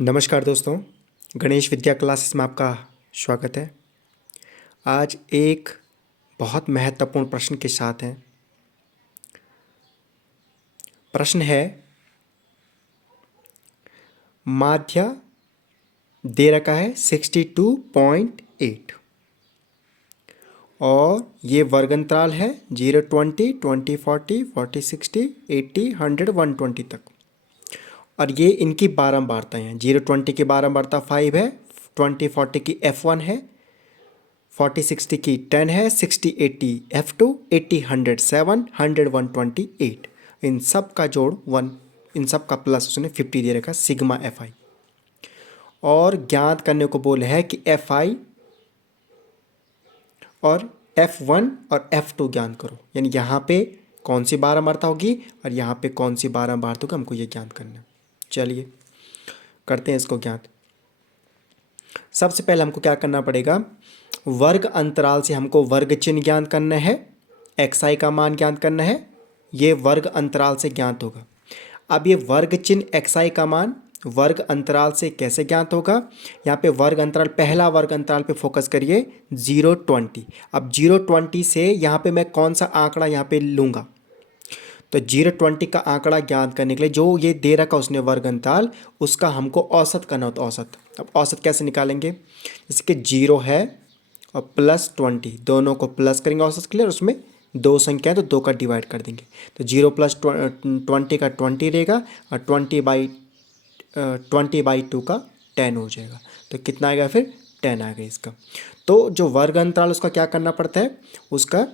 नमस्कार दोस्तों, गणेश विद्या क्लासेस में आपका स्वागत है। आज एक बहुत महत्वपूर्ण प्रश्न के साथ हैं। प्रश्न है, माध्य दे रखा है 62.8 और ये वर्गंतराल है 0, 20, 20, 40, 40, 60, 80, 100, 120 तक। और ये इनकी बारंबारताएं हैं। 0, 20 की बारंबारता 5 है, 20, 40 की F1 है, 40, 60 की 10 है, 60, 80 F2, 80, 100 7, 100, 128। इन सब का जोड़ 1, इन सब का प्लस उसने 50 दे रखा सिग्मा Fi। और ज्ञात करने को बोले है कि Fi और F1 और F2 ज्ञात करो, यानी यहाँ पे कौन सी बारंबारता होगी और यहाँ पे कौन सी बारंबारता होगी, हमको ये ज्ञात करना है। चलिए करते हैं इसको ज्ञात। सबसे पहले हमको क्या करना पड़ेगा, वर्ग अंतराल से हमको वर्ग चिन्ह ज्ञात करना है, xi का मान ज्ञात करना है। ये वर्ग अंतराल से ज्ञात होगा। अब ये वर्ग चिन्ह xi का मान वर्ग अंतराल से कैसे ज्ञात होगा, यहाँ पे वर्ग अंतराल, पहला वर्ग अंतराल पे फोकस करिए 0, 20। अब 0, 20 से यहाँ पे मैं कौन सा आंकड़ा यहाँ पे लूँगा, तो 0, 20 का आंकड़ा ज्ञात करने के लिए जो ये दे रखा उसने वर्ग अंतराल, उसका हमको औसत करना होता है। औसत, अब औसत कैसे निकालेंगे, जैसे कि 0 है और प्लस 20, दोनों को प्लस करेंगे औसत के लिए, और उसमें दो संख्या है तो 2 का डिवाइड कर देंगे, तो 0 + 20 का 20 रहेगा और 20/2 का 10 हो जाएगा। तो कितना आएगा, फिर 10 आ गया इसका। तो जो वर्ग अंतराल उसका क्या करना पड़ता है, उसका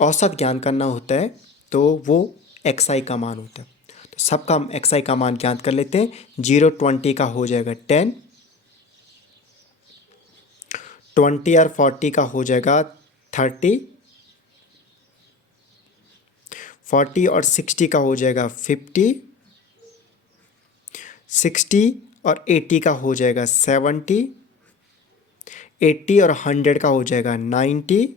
औसत ज्ञान करना होता है, तो वो xi का मान होता है। तो सबका हम xi का मान ज्ञात कर लेते हैं। 0, 20 का हो जाएगा 10, 20 और 40 का हो जाएगा 30, 40 और 60 का हो जाएगा 50, 60 और 80 का हो जाएगा 70, 80 और 100 का हो जाएगा 90,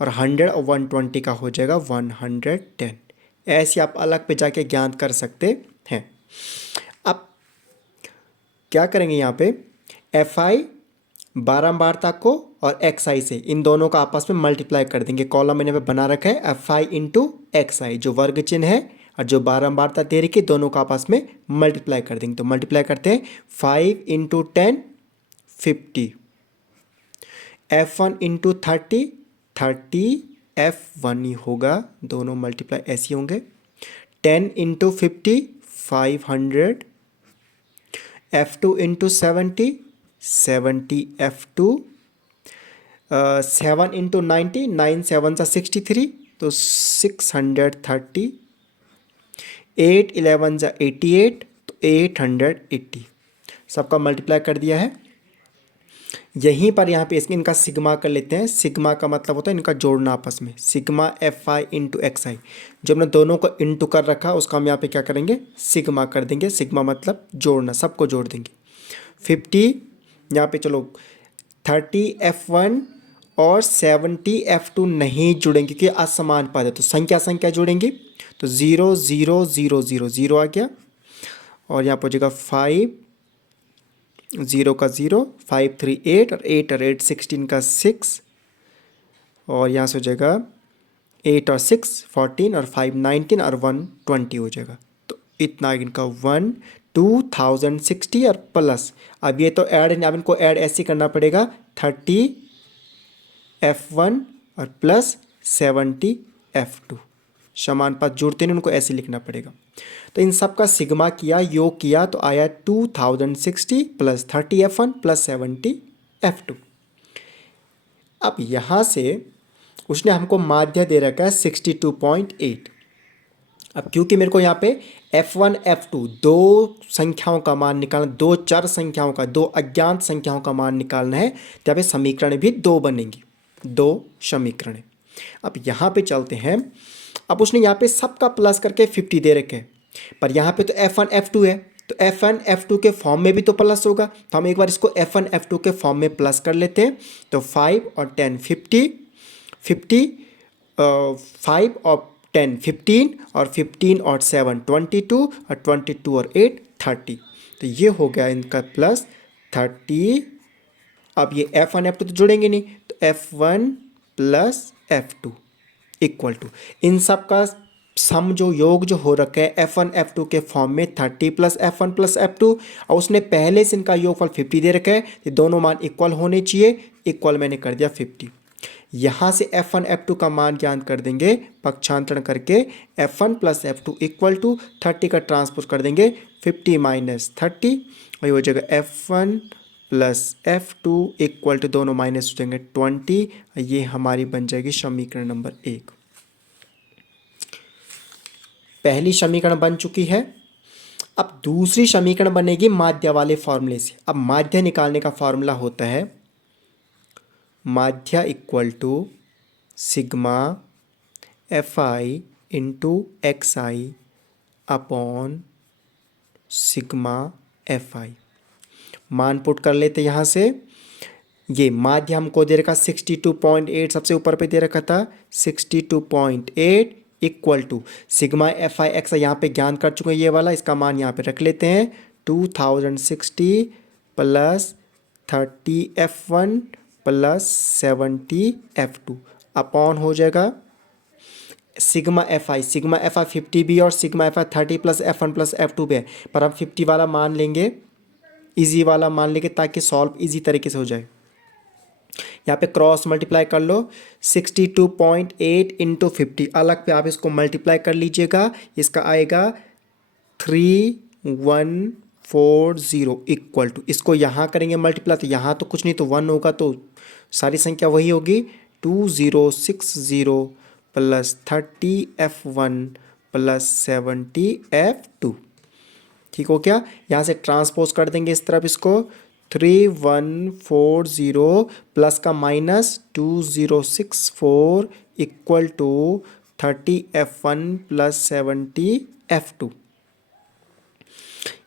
और 100 और 120 का हो जाएगा 110। ऐसे आप अलग पे जाके ज्ञात कर सकते हैं। अब क्या करेंगे, यहाँ पे Fi बारंबारता को और xi से, इन दोनों का आपस में मल्टीप्लाई कर देंगे। कॉलम मैंने पे बना रखा है Fi इंटू xi, जो वर्ग चिन्ह है और जो बारंबारता दे रखी, दोनों का आपस में मल्टीप्लाई कर देंगे। तो मल्टीप्लाई करते हैं, 5 इंटू 10 50, F1 इंटू 30 30 F1 ही होगा, दोनों मल्टीप्लाई ऐसे होंगे। 10 into 50 500, F2 into 70 70 F2, 7 into 90 9 7 63, तो 630, 8 11 88, तो 880। सबका मल्टीप्लाई कर दिया है। यहीं पर यहाँ पे इनका सिग्मा कर लेते हैं। सिग्मा का मतलब होता है इनका जोड़ना आपस में, सिग्मा Fi इंटू xi। जो हमने दोनों को इंटू कर रखा उसका हम यहाँ पे क्या करेंगे, सिग्मा कर देंगे। सिग्मा मतलब जोड़ना, सबको जोड़ देंगे। 50 यहाँ पे, चलो 30 F1 और 70 F2 नहीं जुड़ेंगे क्योंकि असमान पद है, तो संख्या संख्या जुड़ेंगी। तो 0 0 0 0 0 आ गया, और यहाँ पर हो जाएगा 5, 0 का 0, 5 3 8, और 8 और 8 16 का 6, और यहाँ से हो जाएगा 8 और 6 14, और 5 19, और 1 20 हो जाएगा। तो इतना इनका 1 2060 और प्लस, अब ये तो ऐड, अब इनको ऐड ऐसे करना पड़ेगा, 30 F1 और प्लस 70 F2, समान पद जुड़ते नहीं, उनको ऐसे लिखना पड़ेगा। तो इन सब का सिग्मा किया, योग किया, तो आया 2060 प्लस 30 F1 प्लस 70 F2। अब यहाँ से उसने हमको माध्य दे रखा है 62.8। अब क्योंकि मेरे को यहाँ पे F1 F2 दो संख्याओं का मान निकालना, दो चर संख्याओं का, दो अज्ञात संख्याओं का मान निकालना है, तो यहाँ पे समीकरण भी दो बनेंगी, दो समीकरण। अब यहाँ पे चलते हैं। अब उसने यहाँ पे सबका प्लस करके 50 दे रखे हैं, पर यहाँ पे तो F1 F2 है, तो F1 F2 के फॉर्म में भी तो प्लस होगा, तो हम एक बार इसको F1 F2 के फॉर्म में प्लस कर लेते हैं। तो 5 और 10 50, 50 5 और 10 15, और 15 और 7 22, और 22 और 8 30। तो ये हो गया इनका प्लस 30। अब ये F1 F2 तो जुड़ेंगे नहीं, तो F1 plus F2 equal to इन सब का सम जो योग जो हो रखा है F1 F2 के फॉर्म में 30 प्लस F1 प्लस F2, और उसने पहले से इनका योगफल 50 दे रखा है। ये दोनों मान इक्वल होने चाहिए, इक्वल मैंने कर दिया 50। यहाँ से F1 F2 का मान ज्ञात कर देंगे पक्षांतरण करके, F1 plus F2 equal to 30 का ट्रांसपोज कर देंगे 50 माइनस 30, और ये हो जाएगा F1 plus F2 equal to दोनों माइनस हो जाएंगे 20। ये हमारी बन जाएगी समीकरण नंबर 1। पहली समीकरण बन चुकी है। अब दूसरी समीकरण बनेगी माध्य वाले फॉर्मूले से। अब माध्य निकालने का फॉर्मूला होता है माध्य equal to sigma F I into X I upon sigma F I. मान पुट कर लेते यहाँ से। ये माध्य हमको दे रखा 62.8, सबसे ऊपर पे दे रखा था 62.8 equal to sigma F I X यहाँ पे ज्ञान कर चुके हैं ये वाला, इसका मान यहाँ पे रख लेते हैं 2060 plus 30F1 plus 70F2 upon हो जाएगा सिग्मा एफ आई 50 भी और सिग्मा एफ आई 30 प्लस F1 प्लस F2 भी है, पर हम 50 वाला मान लेंगे, इजी वाला मान लेंगे ताकि सॉल्व इजी तरीके से हो जाए। यहाँ पे क्रॉस मल्टीप्लाई कर लो 62.8 इंटू 50, अलग पे आप इसको मल्टीप्लाई कर लीजिएगा, इसका आएगा 3140 इक्वल टू, इसको यहाँ करेंगे मल्टीप्लाई तो यहाँ तो कुछ नहीं तो 1 होगा, तो सारी संख्या वही होगी 2060 प्लस 30F1 प्लस 70F2। ठीक हो क्या? यहाँ से ट्रांसपोज कर देंगे इस तरफ इसको 3140 प्लस का minus 2064 equal to 30F1 plus 70F2।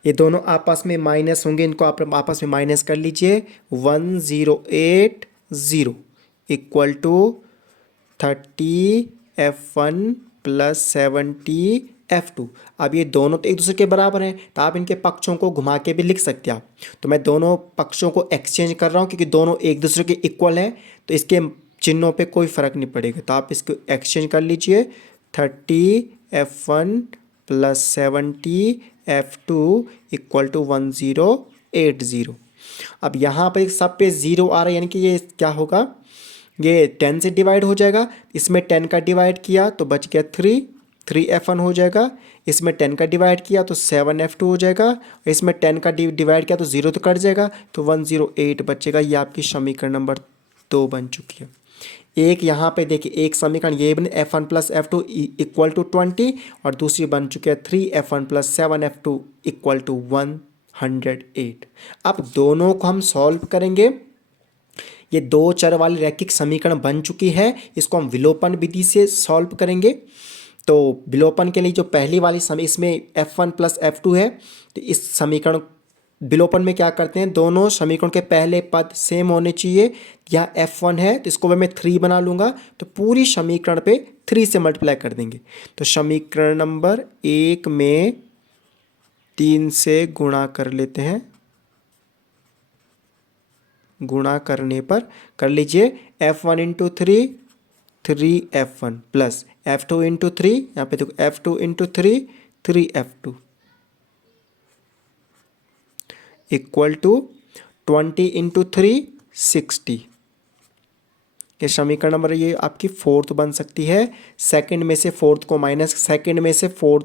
ये दोनों आपस में माइनस होंगे, इनको आप आपस में माइनस कर लीजिए 1080 equal to 30F1 plus 70F2। अब ये दोनों तो एक दूसरे के बराबर हैं, तो आप इनके पक्षों को घुमा के भी लिख सकते हैं आप। तो मैं दोनों पक्षों को एक्सचेंज कर रहा हूँ क्योंकि दोनों एक दूसरे के इक्वल हैं, तो इसके चिन्हों पे कोई फ़र्क नहीं पड़ेगा, तो आप इसको एक्सचेंज कर लीजिए 30F1 plus 70F2 equal to 1080। अब यहाँ पर सब पे ज़ीरो आ रहा है, यानी कि ये क्या होगा, ये 10 से डिवाइड हो जाएगा, इसमें 10 का डिवाइड किया तो बच गया 3F1 हो जाएगा, इसमें 10 का डिवाइड किया तो 7F2 हो जाएगा, इसमें 10 का डिवाइड किया तो 0 तो कट जाएगा, तो 108 बचेगा। ये आपकी समीकरण नंबर 2 बन चुकी है। एक यहाँ पे देखिए एक समीकरण ये बने F1 plus F2 equal to 20, और दूसरी बन चुकी है 3F1 plus 7F2 equal to 108। अब दोनों को हम सॉल्व करेंगे। ये दो चर वाली रैखिक समीकरण बन चुकी है, इसको हम विलोपन विधि से सॉल्व करेंगे। तो विलोपन के लिए जो पहली वाली इसमें F1 प्लस F2 है, तो इस समीकरण विलोपन में क्या करते हैं, दोनों समीकरण के पहले पद सेम होने चाहिए। यहाँ F1 है तो इसको मैं 3 बना लूँगा, तो पूरी समीकरण पे 3 से मल्टीप्लाई कर देंगे। तो समीकरण नंबर 1 में 3 से गुणा कर लेते हैं, गुणा करने पर कर लीजिए F1 into 3F1 plus F2 into 3, यहाँ पे देखो F2 into 3F2 equal to 20 into 60। ये समीकरण नंबर ये आपकी फोर्थ बन सकती है। सेकंड में से फोर्थ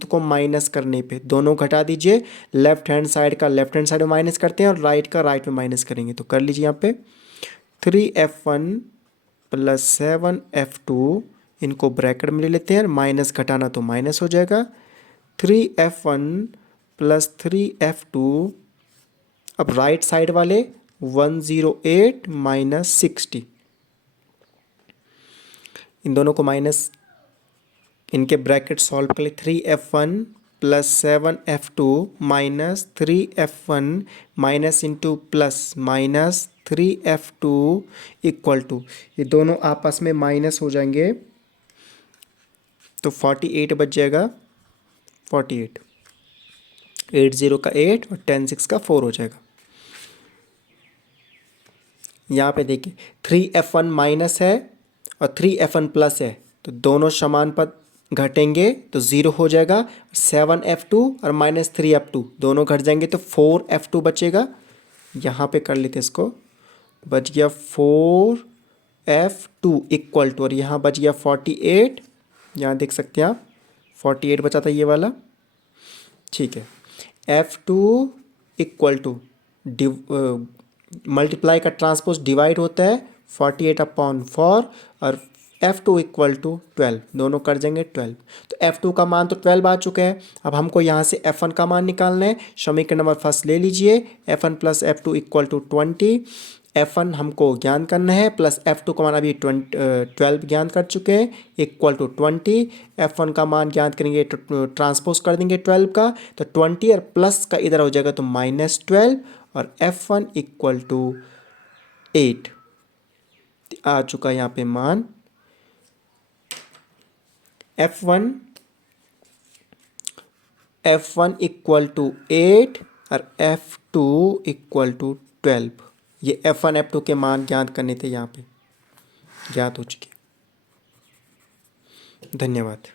को माइनस करने पे दोनों घटा दीजिए, लेफ्ट हैंड साइड का लेफ्ट हैंड साइड में माइनस करते हैं और राइट का राइट में माइनस करेंगे। तो कर लीजिए यहाँ पे 3F1 प्लस 7F2, इनको ब्रैकेट में ले लेते हैं, माइनस घटाना तो माइनस हो जाएगा 3F1 प्लस 3F2। अब राइट साइड वाले 108 माइनस 60, इन दोनों को माइनस, इनके ब्रैकेट सॉल्व कर ले 3F1 plus 7F2 minus 3F1 minus into plus minus 3F2 equal to, ये दोनों आपस में माइनस हो जाएंगे तो 48 बच जाएगा 48। 8 0 का 8 और 10 6 का 4 हो जाएगा। यहाँ पे देखिए 3f1 माइनस है और 3f1 प्लस है, तो दोनों समान पद घटेंगे तो 0 हो जाएगा। 7f2 और -3f2 दोनों घट जाएंगे तो 4f2 बचेगा। यहाँ पे कर लेते इसको, बच गया 4f2 इक्वल टू, और यहाँ बच गया 48, यहाँ देख सकते हैं आप 48 बचा था ये वाला, ठीक है। f2 इक्वल टू मल्टीप्लाई का ट्रांसपोज डिवाइड होता है 48/4 और f2 इक्वल टू 12, दोनों कर जाएंगे 12। तो f2 का मान तो 12 आ चुका है। अब हमको यहाँ से f1 का मान निकालना है। समीकरण नंबर फर्स्ट ले लीजिए, f1 plus f2 equal to 20। f1 हमको ज्ञान करना है प्लस f2 का मान अभी 12 ज्ञान कर चुके हैं, इक्वल टू 20। f1 का मान ज्ञान करेंगे तो ट्रांसपोज कर देंगे 12 का, तो 20 और प्लस का इधर हो जाएगा तो -12 और f1 इक्वल टू 8 आ चुका यहाँ पे मान। f1 इक्वल टू 8 और f2 इक्वल टू 12। ये f1 f2 के मान ज्ञात करने थे, यहाँ पे ज्ञात हो चुके। धन्यवाद।